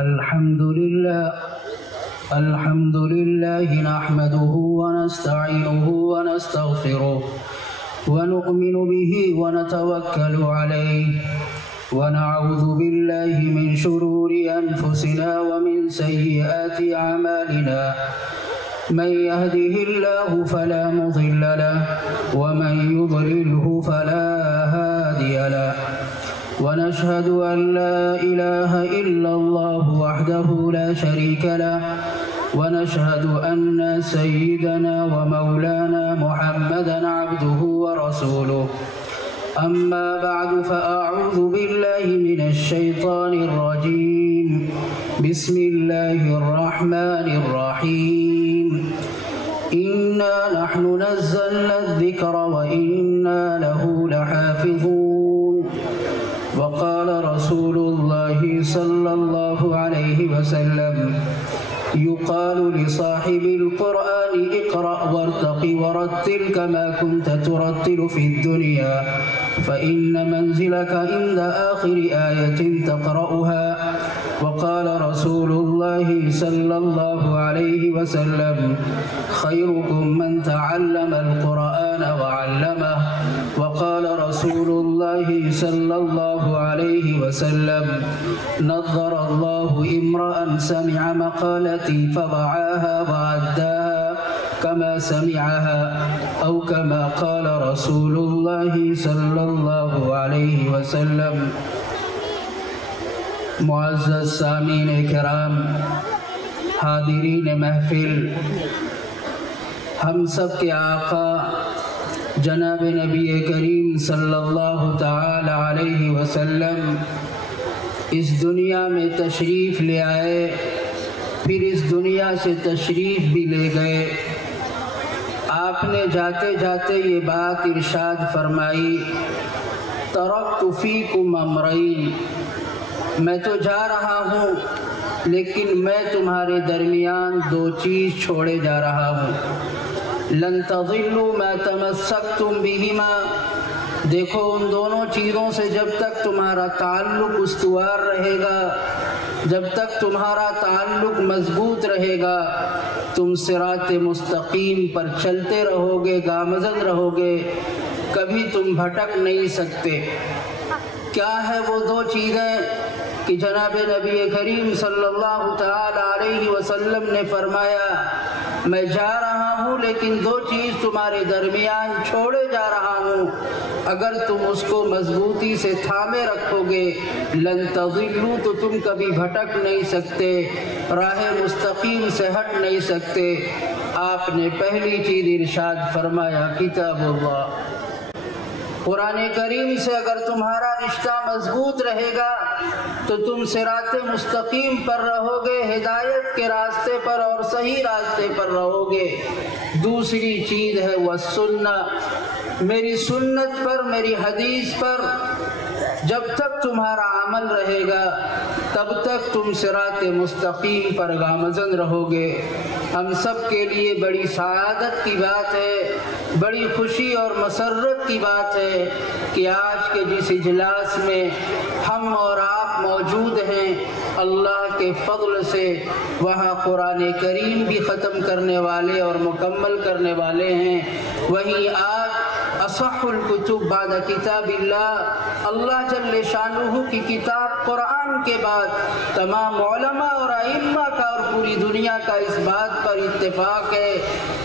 الحمد لله نحمده ونستعينه ونستغفره ونؤمن به ونتوكل عليه ونعوذ بالله من شرور أنفسنا ومن سيئات أعمالنا من يهده الله فلا مضل له ومن يضلله فلا هادي له ونشهد أن لا إله إلا الله وحده لا شريك له ونشهد أن سيدنا ومولانا محمدا عبده ورسوله أما بعد فأعوذ بالله من الشيطان الرجيم بسم الله الرحمن الرحيم إنا نحن نزلنا الذكر وإنا له لحافظون وقال رسول الله صلى الله عليه وسلم يقال لصاحب القرآن اقرأ وارتق ورتل كما كنت ترتل في الدنيا فإن منزلك عند آخر آية تقرأها وقال رسول الله صلى الله عليه وسلم خيركم من تعلم القرآن وعلمه وقال رسول الله صلى الله عليه وسلم نظر الله امرأ سمع مقالتي فوعاها وأداها كما سمعها أو كما قال رسول الله صلى الله عليه وسلم۔ معزز سامعین کرام، حاضرین محفل، ہم سب کے آقا جناب نبی کریم صلی اللہ تعالی علیہ وسلم اس دنیا میں تشریف لے آئے، پھر اس دنیا سے تشریف بھی لے گئے۔ آپ نے جاتے جاتے یہ بات ارشاد فرمائی، ترکت فیکم امرین، میں تو جا رہا ہوں لیکن میں تمہارے درمیان دو چیز چھوڑے جا رہا ہوں، لن تضلوا ما تمسکتم بہما، دیکھو ان دونوں چیزوں سے جب تک تمہارا تعلق استوار رہے گا، جب تک تمہارا تعلق مضبوط رہے گا، تم صراط مستقیم پر چلتے رہو گے، گامزن رہو گے، کبھی تم بھٹک نہیں سکتے۔ کیا ہے وہ دو چیزیں کہ جناب نبی کریم صلی اللہ تعالی علیہ وسلم نے فرمایا میں جا رہا ہوں لیکن دو چیز تمہارے درمیان چھوڑے جا رہا ہوں، اگر تم اس کو مضبوطی سے تھامے رکھو گے لن تضلوا، تو تم کبھی بھٹک نہیں سکتے، راہ مستقیم سے ہٹ نہیں سکتے۔ آپ نے پہلی چیز ارشاد فرمایا کتاب اللہ، قرآن کریم سے اگر تمہارا رشتہ مضبوط رہے گا تو تم صراط مستقیم پر رہو گے، ہدایت کے راستے پر اور صحیح راستے پر رہو گے۔ دوسری چیز ہے والسنہ، میری سنت پر، میری حدیث پر جب تک تمہارا عمل رہے گا تب تک تم صراط مستقیم پر گامزن رہو گے۔ ہم سب کے لیے بڑی سعادت کی بات ہے، بڑی خوشی اور مسرت کی بات ہے کہ آج کے جس اجلاس میں ہم اور آپ موجود ہیں، اللہ کے فضل سے وہاں قرآن کریم بھی ختم کرنے والے اور مکمل کرنے والے ہیں۔ وہیں آج اصح الکتب بعد کتاب اللہ، اللہ جل شانہ کی کتاب قرآن کے بعد تمام علماء اور ائمہ کا اور پوری دنیا کا اس بات پر اتفاق ہے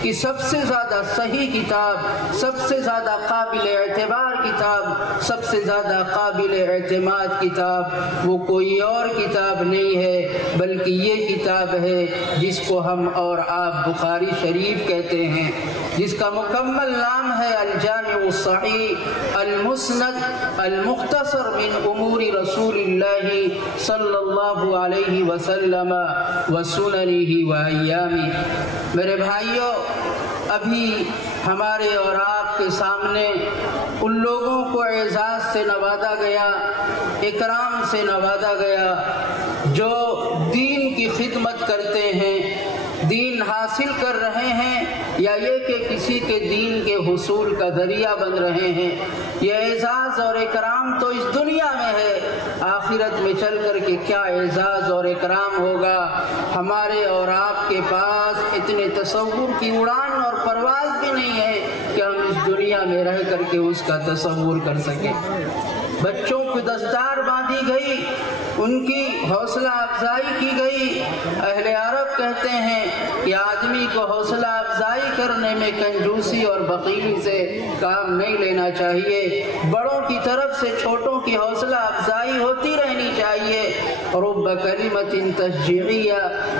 کہ سب سے زیادہ صحیح کتاب، سب سے زیادہ قابل اعتبار کتاب، سب سے زیادہ قابل اعتماد کتاب وہ کوئی اور کتاب نہیں ہے بلکہ یہ کتاب ہے جس کو ہم اور آپ بخاری شریف کہتے ہیں، جس کا مکمل نام ہے الجامع الصحیح المسند المختصر من امور رسول اللہ صلی اللہ علیہ وسلم وسننہ وایامہ۔ میرے بھائیوں، ابھی ہمارے اور آپ کے سامنے ان لوگوں کو اعزاز سے نوازا گیا، اکرام سے نوازا گیا جو دین کی خدمت کرتے ہیں، دین حاصل کر رہے ہیں یا یہ کہ کسی کے دین کے حصول کا ذریعہ بن رہے ہیں۔ یہ اعزاز اور اکرام تو اس دنیا میں ہے، آخر آخرت میں چل کر کے کیا اعزاز اور اکرام ہوگا۔ ہمارے اور آپ کے پاس اتنے تصور کی اڑان اور پرواز بھی نہیں ہے کہ ہم اس دنیا میں رہ کر کے اس کا تصور کر سکیں۔ بچوں کو دستار باندھی گئی، ان کی حوصلہ افزائی کی گئی۔ اہل عرب کہتے ہیں کہ آدمی کو حوصلہ افزائی کرنے میں کنجوسی اور بخیلی سے کام نہیں لینا چاہیے، بڑوں کی طرف سے چھوٹوں کی حوصلہ افزائی ہوتی رہنی چاہیے۔ رب کلمۃ تشجیعیہ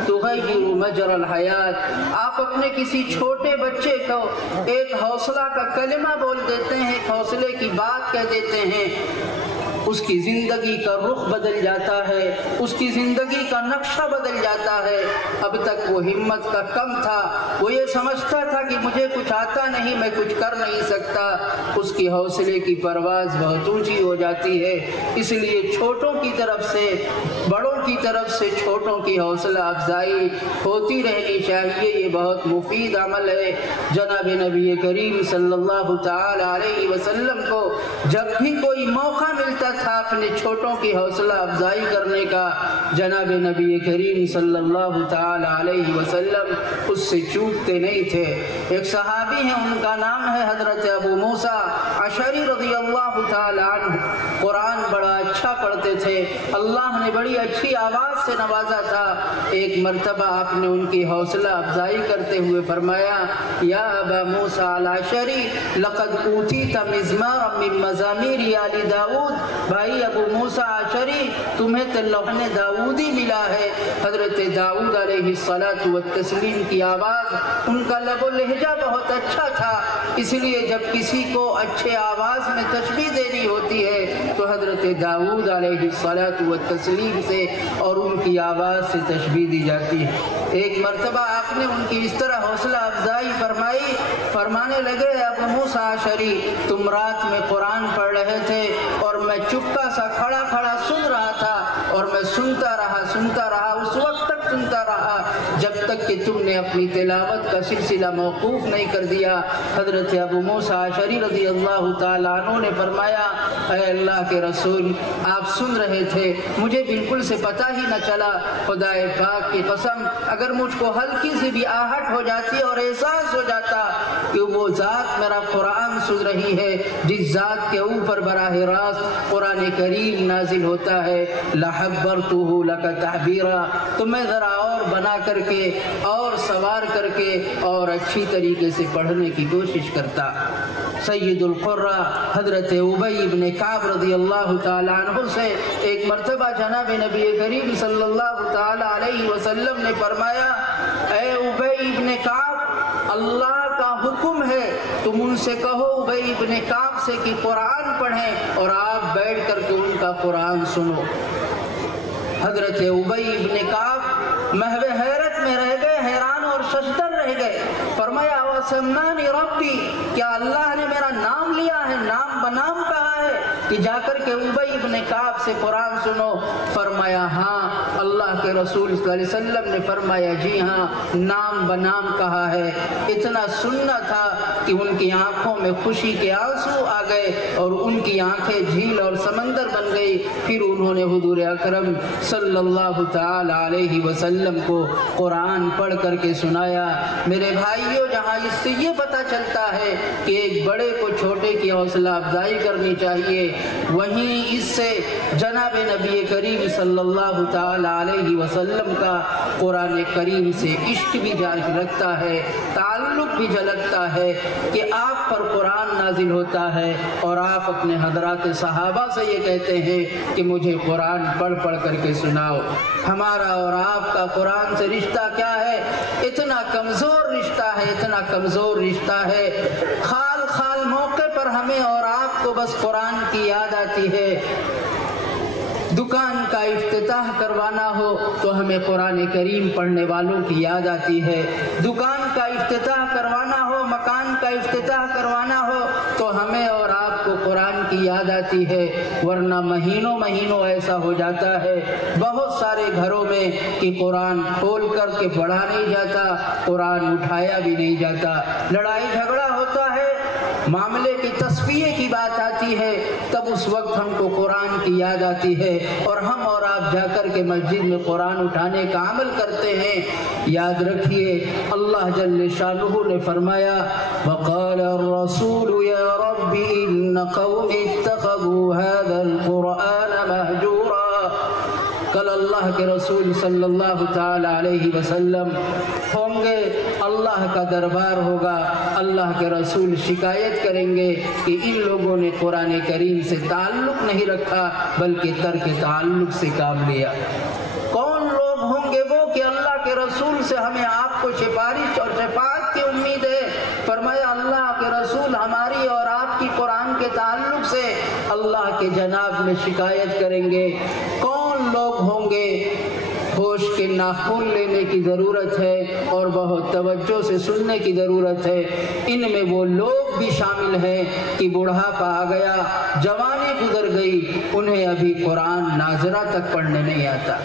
تغیر مجرى الحیات، آپ اپنے کسی چھوٹے بچے کو ایک حوصلہ کا کلمہ بول دیتے ہیں، ایک حوصلے کی بات کہہ دیتے ہیں، اس کی زندگی کا رخ بدل جاتا ہے، اس کی زندگی کا نقشہ بدل جاتا ہے۔ اب تک وہ ہمت کا کم تھا، وہ یہ سمجھتا تھا کہ مجھے کچھ آتا نہیں، میں کچھ کر نہیں سکتا، اس کی حوصلے کی پرواز بہت اونچی ہو جاتی ہے۔ اس لیے چھوٹوں کی طرف سے بڑوں کی طرف سے چھوٹوں کی حوصلہ افزائی ہوتی رہنی چاہیے، یہ بہت مفید عمل ہے۔ جناب نبی کریم صلی اللہ تعالی علیہ وسلم کو جب بھی کوئی موقع ملتا تھا اپنے چھوٹوں کی حوصلہ افزائی کرنے کا، جناب نبی کریم صلی اللہ تعالی علیہ وسلم اس سے چوکتے نہیں تھے۔ ایک صحابی ہیں، ان کا نام ہے حضرت ابو موسیٰ اشعری رضی اللہ تعالی عنہ، قرآن بڑا اچھا پڑھتے تھے، اللہ نے بڑی اچھی آواز سے نوازا تھا۔ ایک مرتبہ آپ نے ان کی حوصلہ افزائی کرتے ہوئے فرمایا، یا ابا موسیٰ الاشعری لقد اوتیت مزمارا من مزامیر آل داؤد، بھائی ابو موسیٰ اشعری تمہیں تو لوح داؤدی ملا ہے۔ حضرت داؤد علیہ الصلاۃ والتسلیم کی آواز، ان کا لب و لہجہ بہت اچھا تھا، اس لیے جب کسی کو اچھے آواز میں تشبیہ دینی ہوتی ہے تو حضرت داؤد علیہ الصلاۃ والتسلیم سے اور ان کی آواز سے تشبیہ دی جاتی ہے۔ ایک مرتبہ آپ نے ان کی اس طرح حوصلہ افزائی فرمائی، فرمانے لگے، ابو موسیٰ اشعری تم رات میں قرآن پڑھ رہے تھے اور میں چپکا سا کھڑا کھڑا سن رہا تھا، اور میں سنتا رہا اس وقت تک سنتا رہا جب تک کہ تم نے اپنی تلاوت کا سلسلہ موقوف نہیں کر دیا۔ حضرت ابو موسیٰ اشعری رضی اللہ تعالیٰ عنہ نے فرمایا، اے اللہ کے رسول آپ سن رہے تھے، مجھے بالکل سے پتہ ہی نہ چلا، خدا پاک کی قسم اگر مجھ کو ہلکی سی بھی آہٹ ہو جاتی اور احساس ہو جاتا کہ وہ ذات میرا قرآن سن رہی ہے، جس ذات کے اوپر براہ راست قرآن کریم نازل ہوتا ہے، لَحَبَّرْتُهُ لَكَ تَحْبِيرًا، تو میں ذرا اور بنا کر کے اور سوار کر کے اور اچھی طریقے سے پڑھنے کی کوشش کرتا۔ سید القراء حضرت ابی بن کعب رضی اللہ تعالی عنہ سے ایک مرتبہ جناب نبی کریم صلی اللہ تعالی علیہ وسلم نے فرمایا، اے ابی بن کعب اللہ کا حکم ہے تم ان سے کہو ابی بن کعب سے کہ قرآن پڑھیں اور آپ بیٹھ کر کے ان کا قرآن سنو۔ حضرت ابی بن کعب محو حیرت میں رہ گئے، حیران اور ششدر رہ گئے۔ فرمایا، وَسَمَّانِ رَبِّي، کیا اللہ نے میرا نام لیا ہے، نام بنام کہا ہے کہ جا کر کے ابی بن کعب سے قرآن سنو؟ فرمایا ہاں، اللہ کے رسول صلی اللہ علیہ وسلم نے فرمایا جی ہاں، نام بنام کہا ہے۔ اتنا سننا تھا کہ ان کی آنکھوں میں خوشی کے آنسو آ گئے اور ان کی آنکھیں جھیل اور سمندر بن گئی۔ پھر انہوں نے حضور اکرم صلی اللہ تعالی علیہ وسلم کو قرآن پڑھ کر کے سنایا۔ میرے بھائیوں، جہاں اس سے یہ پتہ چلتا ہے کہ ایک بڑے کو چھوٹے کی حوصلہ افزائی کرنی چاہیے، وہیں اس سے جناب نبی کریم صلی اللہ تعالی علیہ وسلم کا قرآن کریم سے عشق بھی جاری رکھتا ہے، تعلق بھی جھلکتا ہے کہ آپ پر قرآن نازل ہوتا ہے اور آپ اپنے حضرات صحابہ سے یہ کہتے ہیں کہ مجھے قرآن پڑھ پڑھ کر کے سناؤ۔ ہمارا اور آپ کا قرآن سے رشتہ کیا ہے؟ اتنا کمزور رشتہ ہے، اتنا کمزور رشتہ ہے، خال خال موقع پر ہمیں اور آپ کو بس قرآن کی یاد آتی ہے۔ دکان کا افتتاح کروانا ہو تو ہمیں قرآن کریم پڑھنے والوں کی یاد آتی ہے، دکان کا افتتاح کروانا ہو، مکان کا افتتاح کروانا ہو تو ہمیں اور آپ کو قرآن کی یاد آتی ہے، ورنہ مہینوں مہینوں ایسا ہو جاتا ہے بہت سارے گھروں میں کہ قرآن کھول کر کے پڑھا نہیں جاتا، قرآن اٹھایا بھی نہیں جاتا، لڑائی جھگڑا ہوتا ہے، معاملے کی تصفیے کی بات آتی ہے تب اس وقت ہم کو قرآن کی یاد آتی ہے اور ہم اور آپ جا کر کے مسجد میں قرآن اٹھانے کا عمل کرتے ہیں۔ یاد رکھیے اللہ جل شانہ نے فرمایا وقال الرسول یا رب ان قوم اتخذوا هذا القرآن مہجورا۔ کل اللہ کے رسول صلی اللہ تعالی علیہ وسلم ہوں گے، اللہ کا دربار ہوگا، اللہ کے رسول شکایت کریں گے کہ ان لوگوں نے قرآن کریم سے تعلق نہیں رکھا بلکہ ترک تعلق سے کام لیا۔ کون لوگ ہوں گے؟ وہ کہ اللہ کے رسول سے ہمیں آپ کو سفارش اور شفاعت کی امید ہے۔ فرمایا اللہ کے رسول ہماری اور آپ کی قرآن کے تعلق سے اللہ کے جناب میں شکایت کریں گے۔ کون لوگ ہوں گے؟ ہوش کے ناخن لینے کی ضرورت ہے اور بہت توجہ سے سننے کی ضرورت ہے۔ ان میں وہ لوگ بھی شامل ہیں کہ بڑھاپا آ گیا، جوانی گزر گئی، انہیں ابھی قرآن ناظرہ تک پڑھنے نہیں آتا۔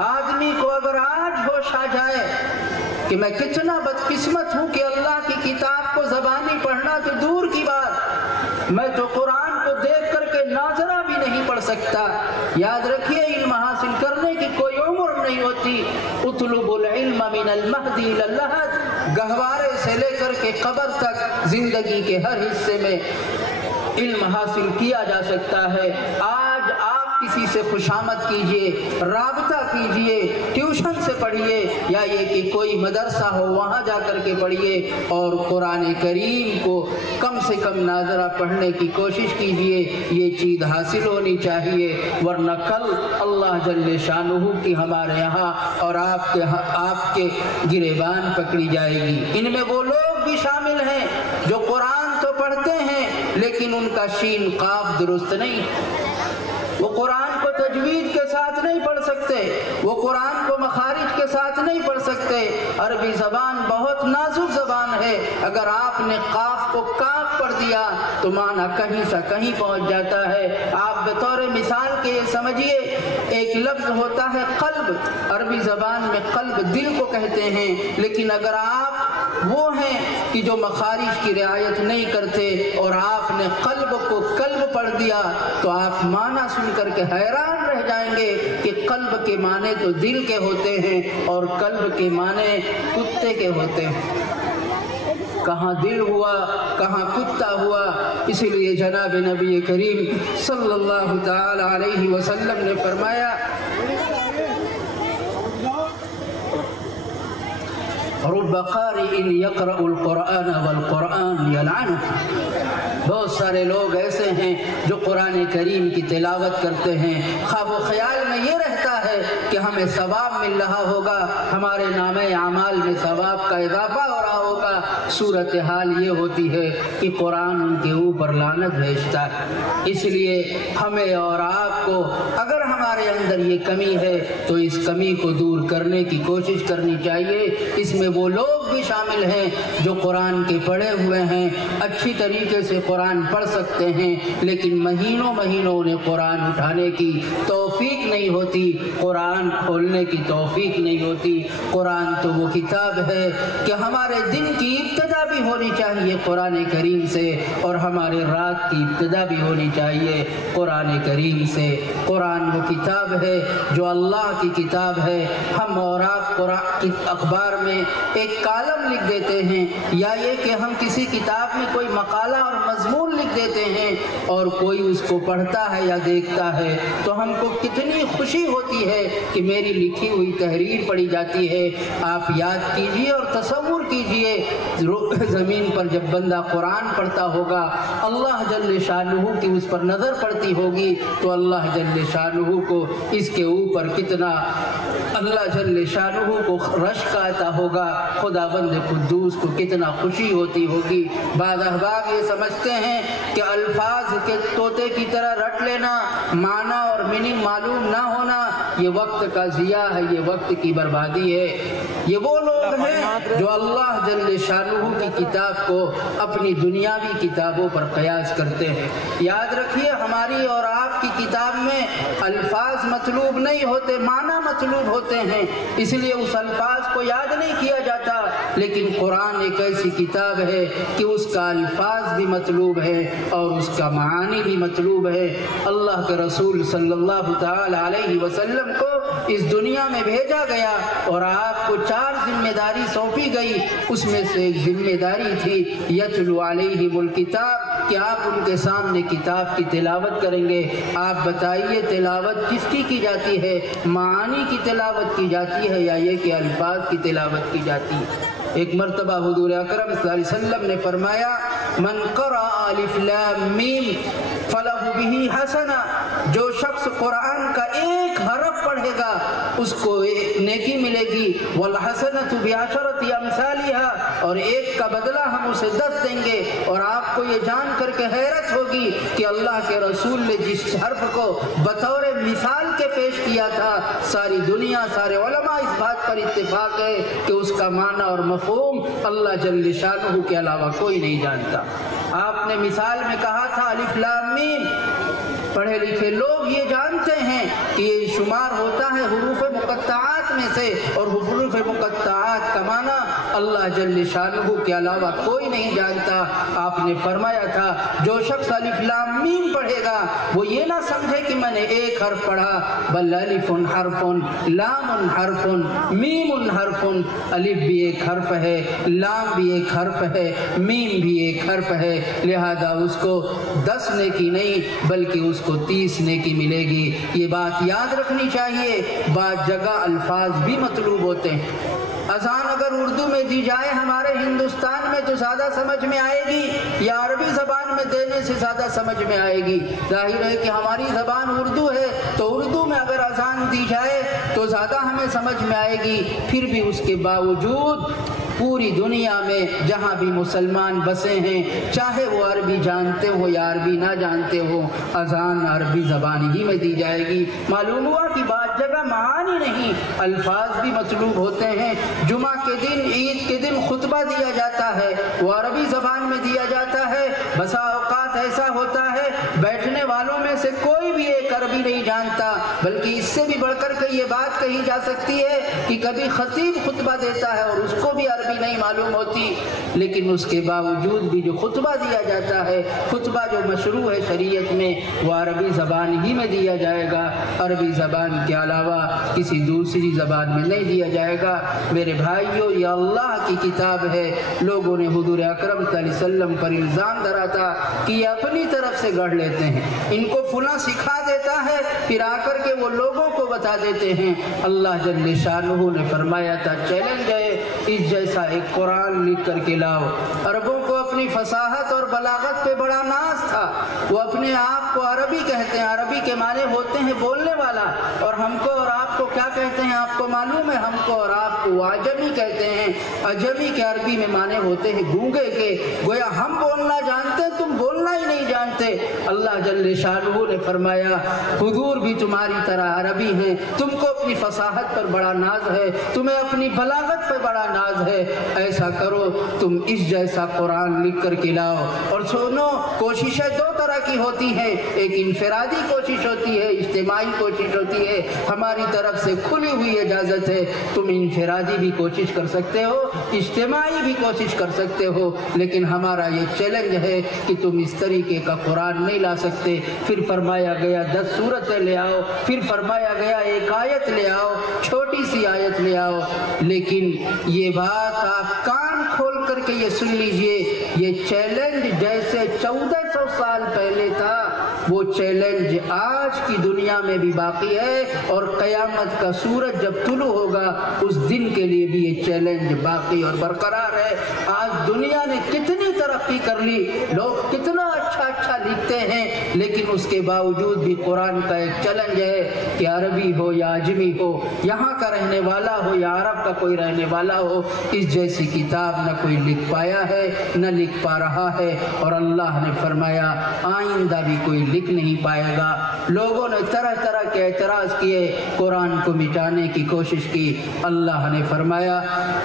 آدمی کو اگر آج ہوش آ جائے کہ میں کتنا بدقسمت ہوں کہ اللہ کی کتاب کو زبانی پڑھنا تو دور کی بات، میں تو قرآن کو دیکھ کر کے ناظرہ بھی نہیں پڑھ سکتا۔ یاد رکھیے علم حاصل کرنے کی کوئی عمر نہیں ہوتی۔ اطلب العلم من المہد الی اللحد، گہوارے سے لے کر کے قبر تک زندگی کے ہر حصے میں علم حاصل کیا جا سکتا ہے۔ آج آپ کسی سے خوشامد کیجئے، رابطہ کیجئے، ٹیوشن سے پڑھیے یا یہ کہ کوئی مدرسہ ہو وہاں جا کر کے پڑھیے اور قرآن کریم کو کم سے کم ناظرہ پڑھنے کی کوشش کیجئے۔ یہ چیز حاصل ہونی چاہیے، ورنہ کل اللہ جل شانہ کی ہمارے یہاں اور آپ کے گریبان پکڑی جائے گی۔ ان میں وہ لوگ بھی شامل ہیں جو قرآن تو پڑھتے ہیں لیکن ان کا شین قاف درست نہیں، وہ قرآن کو تجوید کے ساتھ نہیں پڑھ سکتے، وہ قرآن کو مخارج کے ساتھ نہیں پڑھ سکتے۔ عربی زبان بہت نازک زبان ہے، اگر آپ نے قاف کو کاف پڑھ دیا تو معنی کہیں سے کہیں پہنچ جاتا ہے۔ آپ بطور مثال کے یہ سمجھیے، ایک لفظ ہوتا ہے قلب، عربی زبان میں قلب دل کو کہتے ہیں، لیکن اگر آپ وہ ہیں کہ جو مخارج کی رعایت نہیں کرتے اور آپ نے قلب کو قلب پڑھ دیا تو آپ معنی سن کر کے حیران رہ جائیں گے کہ قلب کے معنی تو دل کے ہوتے ہیں اور قلب کے معنی کتے کے ہوتے ہیں۔ کہاں دل ہوا کہاں کتا ہوا؟ اسی لیے جناب نبی کریم صلی اللہ تعالی علیہ وسلم نے فرمایا رب قارئ یقرأ القرآن والقرآن یلعنہ۔ بہت سارے لوگ ایسے ہیں جو قرآن کریم کی تلاوت کرتے ہیں، خواب و خیال میں یہ رہتا ہے کہ ہمیں ثواب مل رہا ہوگا، ہمارے نامہ اعمال میں ثواب کا اضافہ ہو رہا ہوگا۔ صورتحال یہ ہوتی ہے کہ قرآن ان کے اوپر لعنت بھیجتا ہے۔ اس لیے ہمیں اور آپ کو اگر ہمارے اندر یہ کمی ہے تو اس کمی کو دور کرنے کی کوشش کرنی چاہیے۔ اس میں وہ لوگ بھی شامل ہیں جو قرآن کے پڑھے ہوئے ہیں، اچھی طریقے سے قرآن پڑھ سکتے ہیں، لیکن مہینوں انہیں قرآن اٹھانے کی توفیق نہیں ہوتی، قرآن کھولنے کی توفیق نہیں ہوتی۔ قرآن تو وہ کتاب ہے کہ ہمارے دن کی ابتدا بھی ہونی چاہیے قرآن کریم سے اور ہمارے رات کی ابتدا بھی ہونی چاہیے قرآن کریم سے۔ قرآن وہ کتاب ہے جو اللہ کی کتاب ہے۔ ہم اور آپ قرآن کی اخبار میں ایک کالم لکھ دیتے ہیں یا یہ کہ ہم کسی کتاب میں کوئی مقالہ اور مضمون لکھ دیتے ہیں اور کوئی اس کو پڑھتا ہے یا دیکھتا ہے تو ہم کو کتنی خوشی ہوتی ہے کہ میری لکھی ہوئی تحریر پڑھی جاتی ہے۔ آپ یاد کیجئے اور تصور کیجئے زمین پر جب بندہ قرآن پڑھتا ہوگا، اللہ جل شانہ کی اس پر نظر پڑتی ہوگی تو اللہ جل شانہ کو اس کے اوپر کتنا اللہ جل شانہ کو رشک آتا ہوگا، خداوند قدوس کو کتنا خوشی ہوتی ہوگی۔ بعض احباب یہ سمجھتے ہیں کہ الفاظ کے طوطے کی طرح رٹ لینا، معنی اور میننگ معلوم نہ ہونا یہ وقت کا ضیاع ہے، یہ وقت کی بربادی ہے۔ یہ وہ لوگ ہیں جو اللہ جل شانہ کی کتاب کو اپنی دنیاوی کتابوں پر قیاس کرتے ہیں۔ یاد رکھیے ہماری اور آپ کی کتاب میں الفاظ مطلوب نہیں ہوتے، معنی مطلوب ہوتے ہیں، اس لیے اس الفاظ کو یاد نہیں کیا جاتا، لیکن قرآن ایک ایسی کتاب ہے کہ اس کا الفاظ بھی مطلوب ہے اور اس کا معانی بھی مطلوب ہے۔ اللہ کے رسول صلی اللہ تعالی علیہ وسلم کو اس دنیا میں بھیجا گیا اور آپ کو 4 ذمہ داری سونپی گئی، اس میں سے ایک ذمہ داری تھی یتلو علیہم الکتاب، کہ آپ ان کے سامنے کتاب کی تلاوت کریں گے۔ آپ بتائیے تلاوت کس کی جاتی ہے؟ معانی کی تلاوت کی جاتی ہے یا یہ کہ الفاظ کی تلاوت کی جاتی ہے؟ ایک مرتبہ حضور اکرم صلی اللہ علیہ وسلم نے فرمایا من قرأ الف لام میم فلہ بہ حسنہ، جو شخص قرآن کا ایک حرف پڑھے گا اس کو نیکی ملے گی، والحسنۃ بعشرۃ امثالھا، اور ایک کا بدلہ ہم اسے 10 دیں گے۔ اور آپ کو یہ جان کر کے حیرت ہوگی کہ اللہ کے رسول نے جس حرف کو بطور مثال کے پیش کیا تھا، ساری دنیا، سارے علماء اس بات پر اتفاق ہے کہ اس کا معنی اور مفہوم اللہ جل شانہ کے علاوہ کوئی نہیں جانتا۔ آپ نے مثال میں کہا تھا الف لام میم، پڑھے لکھے لوگ یہ جانتے ہیں کہ یہ شمار ہوتا ہے حروف مقطعات میں سے، اور حروف مقطعات کا معنی اللہ جل شانہ کے علاوہ کوئی نہیں جانتا۔ آپ نے فرمایا تھا جو شخص الف لام میم پڑھے گا وہ یہ نہ سمجھے کہ میں نے ایک حرف پڑھا، بل الف حرف، لام حرف، میم حرف، الف بھی ایک حرف ہے، لام بھی ایک حرف ہے، میم بھی ایک حرف ہے، لہذا اس کو 10 نیکی نہیں بلکہ اس کو 30 نیکی ملے گی۔ یہ بات یاد رکھنی چاہیے۔ بعض جگہ الفاظ بھی مطلوب ہوتے ہیں۔ اذان اگر اردو میں دی جائے ہمارے ہندوستان میں تو زیادہ سمجھ میں آئے گی یا عربی زبان میں دینے سے زیادہ سمجھ میں آئے گی؟ ظاہر ہے کہ ہماری زبان اردو ہے تو اردو میں اگر اذان دی جائے تو زیادہ ہمیں سمجھ میں آئے گی۔ پھر بھی اس کے باوجود پوری دنیا میں جہاں بھی مسلمان بسے ہیں، چاہے وہ عربی جانتے ہو یا عربی نہ جانتے ہو، اذان عربی زبان ہی میں دی جائے گی۔ معلوم ہوا کہ بعض جگہ معانی نہیں، الفاظ بھی مطلوب ہوتے ہیں۔ جمعہ کے دن، عید کے دن خطبہ دیا جاتا ہے، وہ عربی زبان میں دیا جاتا ہے۔ بسا اوقات ایسا ہوتا ہے بیٹھنے والوں میں سے کوئی بھی ایک عربی نہیں جانتا، بلکہ اس سے بھی بڑھ کر کے یہ بات کہی جا سکتی ہے کہ کبھی خطیب خطبہ دیتا ہے اور اس کو بھی عربی نہیں معلوم ہوتی، لیکن اس کے باوجود بھی جو خطبہ دیا جاتا ہے، خطبہ جو مشروع ہے شریعت میں، وہ عربی زبان ہی میں دیا جائے گا، عربی زبان کے علاوہ کسی دوسری زبان میں نہیں دیا جائے گا۔ میرے بھائیو، یہ اللہ کی کتاب ہے۔ لوگوں نے حضور اکرم صلی اللہ علیہ وسلم پر الزام دھرا تھا کہ یہ اپنی طرف سے گڑھ لیتے ہیں، ان کو فلاں سکھا دیتا ہے، پھر آ کر کے وہ لوگوں کو بتا دیتے ہیں۔ اللہ جل شانہ نے فرمایا تھا چیلنج ہے، اس جیسا ایک قرآن لکھ کر کے لاؤ۔ عربوں کو اپنی فصاحت اور بلاغت پہ بڑا ناز تھا، وہ اپنے آپ کو عربی کہتے ہیں، عربی کے معنی ہوتے ہیں بولنے والا، اور ہم کو اور آپ کو کیا کہتے ہیں آپ کو معلوم ہے؟ ہم کو اور آپ کو عجمی کہتے ہیں۔ عجمی کے عربی میں معنی ہوتے ہیں گونگے کے، گویا ہم بولنا جانتے تم بولنا ہی نہیں جانتے۔ اللہ جل شانہ نے فرمایا حضور بھی تمہاری طرح عربی ہیں، تم کو اپنی فصاحت پر بڑا ناز ہے، تمہیں اپنی بلاغت پر بڑا ناز ہے، ایسا کرو تم اس جیسا قرآن لکھ کر کے لاؤ۔ اور سنو، کوششیں 2 طرح کی ہوتی ہیں، ایک انفرادی کوشش ہوتی ہے، اجتماعی کوشش ہوتی ہے۔ ہماری طرف سے کھلی ہوئی اجازت ہے، تم انفرادی بھی کوشش کر سکتے ہو، اجتماعی بھی کوشش کر سکتے ہو، لیکن ہمارا یہ چیلنج ہے کہ تم اس طریقے کا قرآن نہیں لا سکتے۔ پھر فرمایا گیا 10 سورتیں لے آؤ، پھر فرمایا گیا 1 آیت لے آؤ، چھوٹی سی آیت لے آؤ، لیکن یہ بات آپ کان کھول کر کے یہ سن لیجئے، یہ چیلنج جیسے 1400 سال پہلے تھا، وہ چیلنج آج کی دنیا میں بھی باقی ہے، اور قیامت کا سورج جب طلوع ہوگا اس دن کے لیے بھی یہ چیلنج باقی اور برقرار ہے۔ آج دنیا نے کتنی ترقی کر لی، لوگ کتنا اچھا لکھتے ہیں، لیکن اس کے باوجود بھی قرآن کا ایک چیلنج ہے کہ عربی ہو یا عجمی ہو، یہاں کا رہنے والا ہو یا عرب کا کوئی رہنے والا ہو، اس جیسی کتاب نہ کوئی لکھ پایا ہے نہ لکھ پا رہا ہے، اور اللہ نے فرمایا آئندہ بھی کوئی لکھ نہیں پائے گا۔ لوگوں نے طرح طرح کے اعتراض کیے، قرآن کو مٹانے کی کوشش کی۔ اللہ نے فرمایا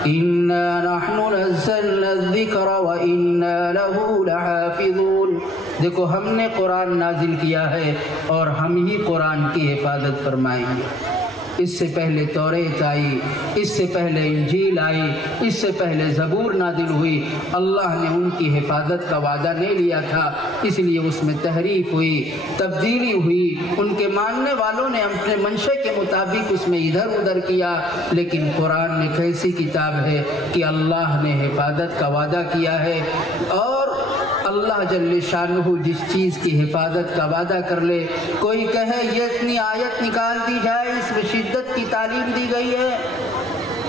اِنَّا نَحْنُ نَزَّلْنَا الذِّكْرَ وَإِنَّا لَهُ لَحَافِظُونَ، دیکھو ہم نے قرآن نازل کیا ہے اور ہم ہی قرآن کی حفاظت فرمائیں گے۔ اس سے پہلے توریت آئی، اس سے پہلے انجیل آئی، اس سے پہلے زبور نازل ہوئی، اللہ نے ان کی حفاظت کا وعدہ نہیں لیا تھا، اس لیے اس میں تحریف ہوئی، تبدیلی ہوئی، ان کے ماننے والوں نے اپنے منشے کے مطابق اس میں ادھر ادھر کیا۔ لیکن قرآن ایک ایسی کتاب ہے کہ اللہ نے حفاظت کا وعدہ کیا ہے، اور اللہ جل شانہ جس چیز کی حفاظت کا وعدہ کر لے، کوئی کہے یہ اتنی آیت نکال دی جائے، اس میں شدت کی تعلیم دی گئی ہے،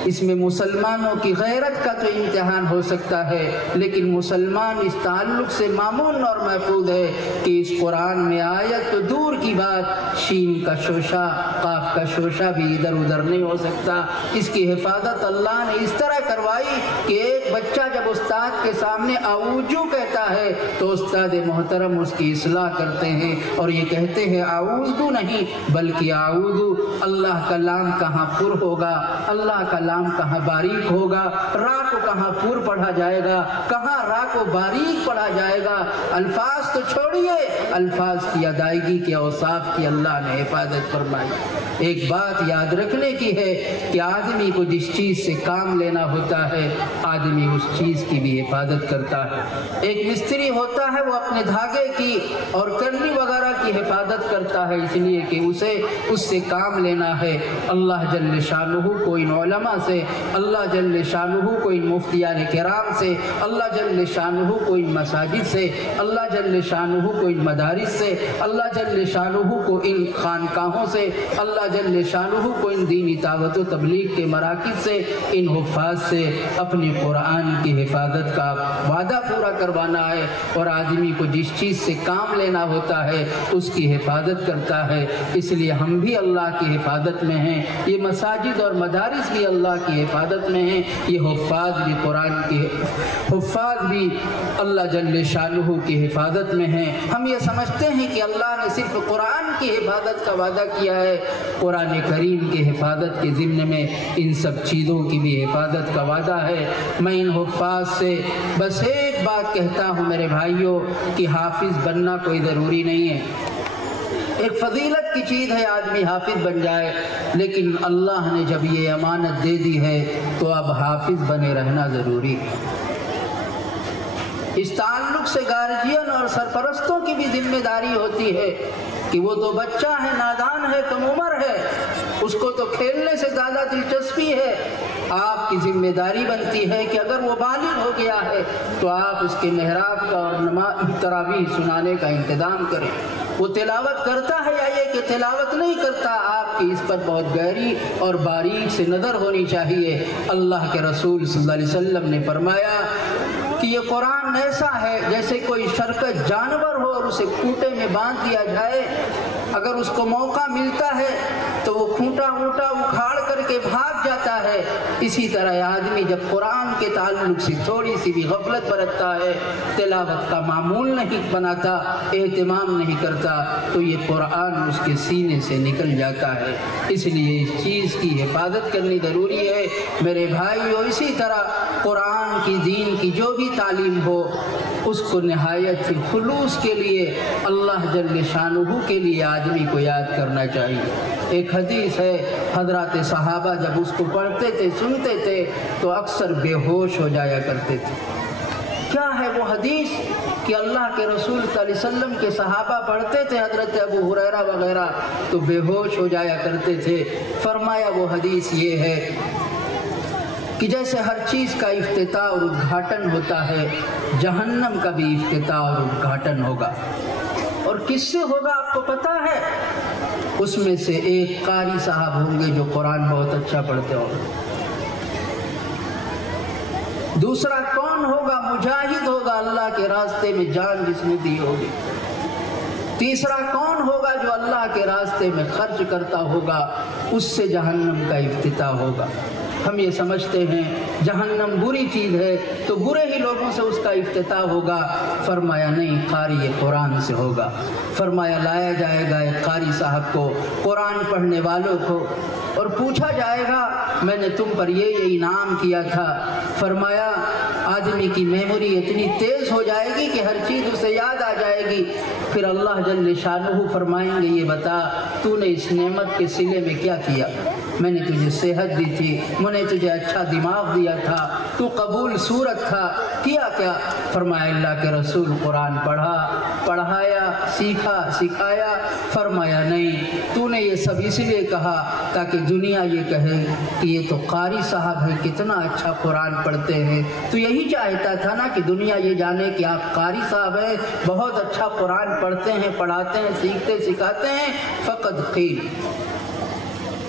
اس میں مسلمانوں کی غیرت کا تو امتحان ہو سکتا ہے، لیکن مسلمان اس تعلق سے معمون اور محفوظ ہے کہ اس قرآن میں آیت تو دور کی بات، شین کا شوشہ، قاف کا شوشہ بھی ادھر ادھر نہیں ہو سکتا۔ اس کی حفاظت اللہ نے اس طرح کروائی کہ ایک بچہ جب استاد کے سامنے اعوذ کہتا ہے تو استاد محترم اس کی اصلاح کرتے ہیں اور یہ کہتے ہیں اعوذ نہیں بلکہ اعوذ۔ اللہ کا لام کہاں پر ہوگا، اللہ کا لام کہاں باریک ہوگا، را کو کہاں پور پڑھا جائے گا، کہاں را کو باریک پڑھا جائے گا۔ الفاظ تو چھوڑیے، الفاظ کی ادائیگی کے اوصاف کی اللہ نے حفاظت فرمائی۔ ایک بات یاد رکھنے کی ہے کہ آدمی کو جس چیز سے کام لینا ہوتا ہے آدمی اس چیز کی بھی حفاظت کرتا ہے۔ ایک مستری ہوتا ہے وہ اپنے دھاگے کی اور کرنی وغیرہ کی حفاظت کرتا ہے، اس لیے کہ اسے اس سے کام لینا ہے۔ اللہ جل شانہ کو ان علماء سے، اللہ جل شانہ کو ان مفتیان کرام سے، اللہ جل شانہ کو ان مساجد سے، اللہ جل شانہ کو ان مدارس سے، اللہ جل شانہ کو ان خانقاہوں سے، اللہ جل شانہ کو ان دینی دعوت و تبلیغ کے مراکز سے، ان حفاظ سے اپنے قرآن کی حفاظت کا وعدہ پورا کروانا ہے، اور آدمی کو جس چیز سے کام لینا ہوتا ہے اس کی حفاظت کرتا ہے۔ اس لیے ہم بھی اللہ کی حفاظت میں ہیں، یہ مساجد اور مدارس بھی اللہ کی حفاظت میں ہیں، یہ حفاظ بھی قرآن کے حفاظ بھی اللہ جل شانہ کی حفاظت میں ہیں۔ ہم یہ سمجھتے ہیں کہ اللہ نے صرف قرآن کی حفاظت کا وعدہ کیا ہے، قرآن کریم کی حفاظت کے ضمن میں ان سب چیزوں کی بھی حفاظت کا وعدہ ہے۔ میں ان حفاظ سے بس ایک بات کہتا ہوں میرے بھائیوں کہ حافظ بننا کوئی ضروری نہیں ہے، ایک فضیلت کی چیز ہے آدمی حافظ بن جائے، لیکن اللہ نے جب یہ امانت دے دی ہے تو اب حافظ بنے رہنا ضروری ہے۔ اس تعلق سے گارجین اور سرپرستوں کی بھی ذمہ داری ہوتی ہے کہ وہ تو بچہ ہے، نادان ہے، کم عمر ہے، اس کو تو کھیلنے سے زیادہ دلچسپی ہے۔ آپ کی ذمہ داری بنتی ہے کہ اگر وہ بالغ ہو گیا ہے تو آپ اس کے محراب کا اور تراویح سنانے کا انتظام کریں۔ وہ تلاوت کرتا ہے یا یہ کہ تلاوت نہیں کرتا، آپ کی اس پر بہت گہری اور باریک سے نظر ہونی چاہیے۔ اللہ کے رسول صلی اللہ علیہ وسلم نے فرمایا کہ یہ قرآن ایسا ہے جیسے کوئی شرکت جانور ہو اور اسے کھوٹے میں باندھ دیا جائے، اگر اس کو موقع ملتا ہے تو وہ کھوٹا ووٹا اکھاڑ کر کے بھاگ جاتا ہے۔ اسی طرح آدمی جب قرآن کے تعلق سے تھوڑی سی بھی غفلت برتتا ہے، تلاوت کا معمول نہیں بناتا، اہتمام نہیں کرتا، تو یہ قرآن اس کے سینے سے نکل جاتا ہے۔ اس لیے اس چیز کی حفاظت کرنی ضروری ہے میرے بھائیو۔ اسی طرح قرآن کی دین کی جو بھی تعلیم ہو اس کو نہایت خلوص کے لیے اللہ جل شانہ کے لیے آدمی کو یاد کرنا چاہیے۔ ایک حدیث ہے، حضرات صحابہ جب اس کو پڑھتے تھے سنتے تھے تو اکثر بے ہوش ہو جایا کرتے تھے۔ کیا ہے وہ حدیث کہ اللہ کے رسول صلی اللہ علیہ وسلم کے صحابہ پڑھتے تھے، حضرت ابو ہریرہ وغیرہ، تو بے ہوش ہو جایا کرتے تھے۔ فرمایا وہ حدیث یہ ہے کہ جیسے ہر چیز کا افتتاح اور ادگھاٹن ہوتا ہے، جہنم کا بھی افتتاح اور ادگھاٹن ہوگا، اور کس سے ہوگا آپ کو پتہ ہے؟ اس میں سے ایک قاری صاحب ہوں گے جو قرآن بہت اچھا پڑھتے ہوں گے، دوسرا کون ہوگا؟ مجاہد ہوگا، اللہ کے راستے میں جان جس نے دی ہوگی، تیسرا کون ہوگا؟ جو اللہ کے راستے میں خرچ کرتا ہوگا، اس سے جہنم کا افتتاح ہوگا۔ ہم یہ سمجھتے ہیں جہنم بری چیز ہے تو برے ہی لوگوں سے اس کا افتتاح ہوگا۔ فرمایا نہیں، قاری قرآن سے ہوگا۔ فرمایا لایا جائے گا ایک قاری صاحب کو، قرآن پڑھنے والوں کو، اور پوچھا جائے گا میں نے تم پر یہ انعام کیا تھا۔ فرمایا آدمی کی میموری اتنی تیز ہو جائے گی کہ ہر چیز اسے یاد آ جائے گی۔ پھر اللہ جل شانہ فرمائیں گے یہ بتا تو نے اس نعمت کے صلے میں کیا کیا؟ میں نے تجھے صحت دی تھی، میں نے تجھے اچھا دماغ دیا تھا، تو قبول صورت تھا، کیا کیا؟ فرمایا اللہ کے رسول قرآن پڑھا، پڑھایا، سیکھا، سکھایا۔ فرمایا نہیں، تو نے یہ سب اس لیے کہا تاکہ دنیا یہ کہے کہ یہ تو قاری صاحب ہے، کتنا اچھا قرآن پڑھتے ہیں۔ تو یہی چاہتا تھا نا کہ دنیا یہ جانے کہ آپ قاری صاحب ہیں، بہت اچھا قرآن پڑھتے ہیں، پڑھاتے ہیں، سیکھتے سکھاتے ہیں۔ فقط قیل،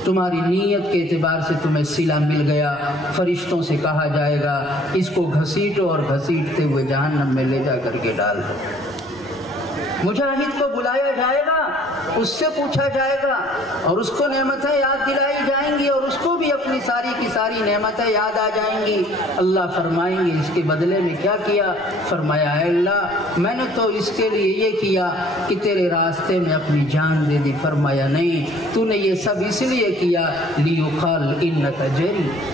تمہاری نیت کے اعتبار سے تمہیں صلہ مل گیا۔ فرشتوں سے کہا جائے گا اس کو گھسیٹو اور گھسیٹتے ہوئے جہنم میں لے جا کر کے ڈال دو۔ مجاہد کو بلایا جائے گا، اس سے پوچھا جائے گا اور اس کو نعمتیں یاد دلائی جائیں گی اور اس کو بھی اپنی ساری کی ساری نعمتیں یاد آ جائیں گی۔ اللہ فرمائیں گے اس کے بدلے میں کیا کیا؟ فرمایا اے اللہ میں نے تو اس کے لیے یہ کیا کہ تیرے راستے میں اپنی جان دے دی۔ فرمایا نہیں، تو نے یہ سب اس لیے کیا لیقال انک جری۔